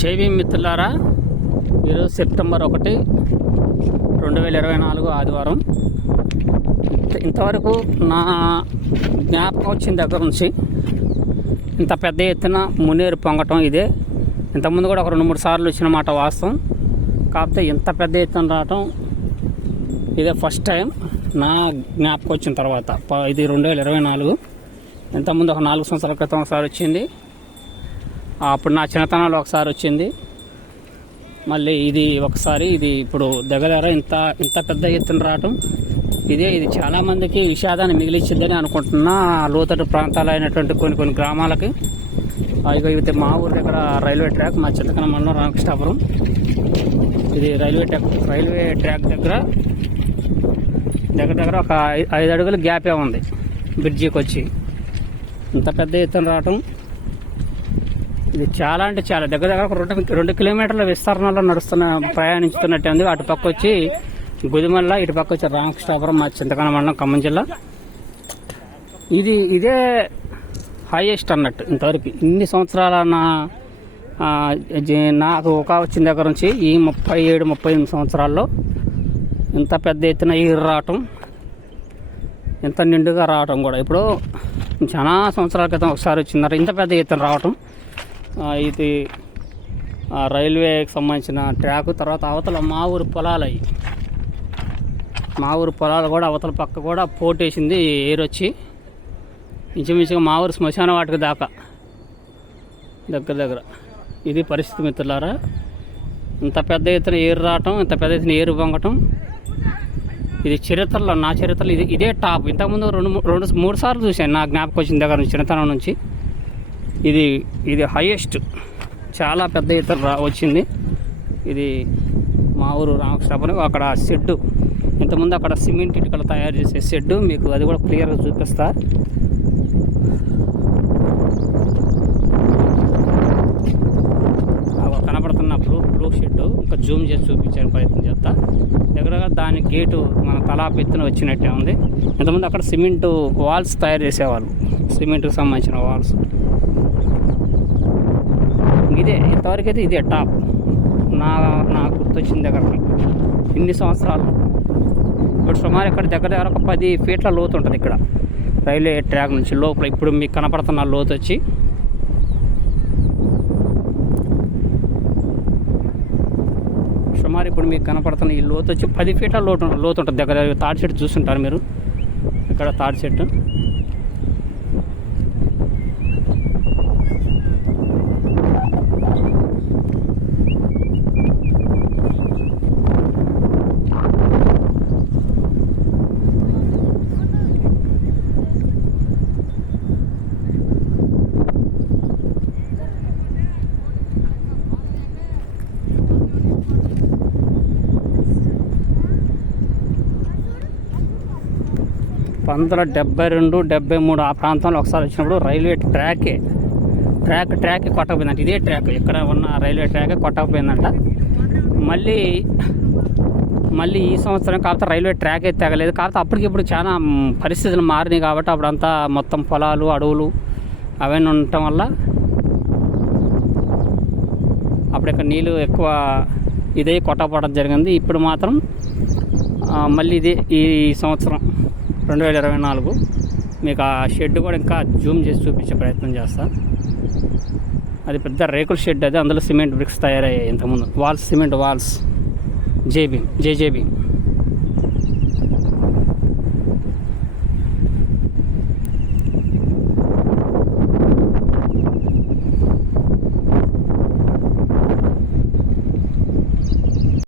జై భీమ్ మిత్రులారా, ఈరోజు సెప్టెంబర్ 1, 2024 ఆదివారం. ఇంతవరకు నా జ్ఞాపకం వచ్చిన దగ్గర నుంచి ఇంత పెద్ద ఎత్తున మునేరు పొంగటం ఇదే. ఇంతకుముందు కూడా ఒక 2-3 సార్లు వచ్చిన మాట వాస్తవం. కాకపోతే ఇంత పెద్ద ఎత్తున రావటం ఇదే ఫస్ట్ టైం నా జ్ఞాపకం వచ్చిన తర్వాత. ఇది 2024. ఇంతకుముందు ఒక 4 సంవత్సరాల క్రితం ఒకసారి వచ్చింది. అప్పుడు నా చిన్నతనంలో ఒకసారి వచ్చింది. మళ్ళీ ఇది ఒకసారి, ఇది ఇప్పుడు దగ్గర ఇంత పెద్ద ఎత్తున రావటం ఇది చాలామందికి విషాదాన్ని మిగిలిచ్చిద్దని అనుకుంటున్నా. లోతట్టు ప్రాంతాలు అయినటువంటి కొన్ని గ్రామాలకి. ఇక మా ఊరి దగ్గర రైల్వే ట్రాక్, మా చింతకన మండలం రామకృష్ణాపురం. ఇది రైల్వే ట్రాక్ దగ్గర ఒక 5 అడుగుల గ్యాపే ఉంది బ్రిడ్జికి వచ్చి. ఇంత పెద్ద ఎత్తున రావటం ఇది చాలా అంటే చాలా దగ్గర 2 కిలోమీటర్ల విస్తరణలో ప్రయాణించుతున్నట్టే ఉంది. అటు పక్క వచ్చి గుదిమల్ల, ఇటు పక్క వచ్చి రామకృష్ణాపురం, మా చింతకన మండలం, ఖమ్మం జిల్లా. ఇదే హైయెస్ట్ అన్నట్టు ఇంతవరకు ఇన్ని సంవత్సరాల నాకు ఒక వచ్చిన దగ్గర నుంచి ఈ 37-38 సంవత్సరాల్లో ఇంత పెద్ద ఎత్తున ఈరు రావటం, ఇంత నిండుగా రావటం కూడా ఇప్పుడు చాలా సంవత్సరాల క్రితం ఒకసారి వచ్చిందట ఇంత పెద్ద ఎత్తున రావటం. ఇది రైల్వేకి సంబంధించిన ట్రాక్. తర్వాత అవతల మా ఊరు పొలాలు అయ్యి, మా ఊరు పొలాలు కూడా అవతల పక్క కూడా పోటేసింది ఏరొచ్చి. ఇంచుమించుగా మా ఊరు శ్మశాన వాటికి దాకా దగ్గర ఇది పరిస్థితి మిత్రులారా. ఇంత పెద్ద ఎత్తున ఏరు రావటం, ఇంత పెద్ద ఎత్తున ఏరు పొంగటం ఇది చరిత్రలో, నా చరిత్రలో ఇదే టాప్. ఇంతకుముందు 2-3 సార్లు చూశాను నా జ్ఞాపకం వచ్చిన దగ్గర నుంచి, చిన్నతనం నుంచి. ఇది హైయెస్ట్, చాలా పెద్ద ఎత్తున వచ్చింది. ఇది మా ఊరు రామకృష్ణాపురం. అక్కడ షెడ్డు, ఇంతకుముందు అక్కడ సిమెంట్ ఇటుకలు తయారు చేసే షెడ్డు, మీకు అది కూడా క్లియర్గా చూపిస్తా. కనపడుతున్న బ్లూ షెడ్డు ఇంకా జూమ్ చేసి చూపించడానికి ప్రయత్నం చేస్తా. దగ్గరగా దాని గేటు మన తలాపు ఎత్తున వచ్చినట్టే ఉంది. ఇంతకుముందు అక్కడ సిమెంటు వాల్స్ తయారు చేసేవాళ్ళు, సిమెంట్కి సంబంధించిన వాల్స్. ఇంతవరకు అయితే ఇదే టాప్ నా గుర్తొచ్చిన దగ్గరకి ఇన్ని సంవత్సరాలు. ఇప్పుడు సుమారు ఇక్కడ దగ్గర ఒక 10 ఫీట్ల లోతు ఉంటుంది ఇక్కడ రైల్వే ట్రాక్ నుంచి లోపల. ఇప్పుడు మీకు కనపడుతున్న లోతు వచ్చి సుమారు ఇప్పుడు మీకు కనపడుతున్న ఈ లోతు వచ్చి 10 ఫీట్ల లోతు ఉంటుంది. దగ్గర తాడి చెట్టు చూస్తుంటారు మీరు, ఇక్కడ తాడి చెట్టు. పంతొమ్మిది 72-73 ఆ ప్రాంతంలో ఒకసారి వచ్చినప్పుడు రైల్వే ట్రాక్ కొట్టకపోయిందంట. ఇదే ట్రాక్, ఇక్కడ ఉన్న రైల్వే ట్రాక్ కొట్టకపోయిందంట. మళ్ళీ ఈ సంవత్సరం కాకపోతే రైల్వే ట్రాక్ అయితే తెగలేదు. కాకపోతే అప్పటికిప్పుడు చాలా పరిస్థితులు మారినాయి కాబట్టి అప్పుడంతా మొత్తం పొలాలు, అడవులు అవన్నీ ఉండటం వల్ల అప్పుడు ఇక్కడ నీళ్ళు ఎక్కువ ఇదే కొట్టకపోవడం జరిగింది. ఇప్పుడు మాత్రం మళ్ళీ ఇదే ఈ సంవత్సరం 2024 మీకు ఆ షెడ్ కూడా ఇంకా జూమ్ చేసి చూపించే ప్రయత్నం చేస్తా. అది పెద్ద రేకుల షెడ్, అది అందులో సిమెంట్ బ్రిక్స్ తయారయ్యాయి ఇంతకుముందు. Cement walls. జై భీమ్.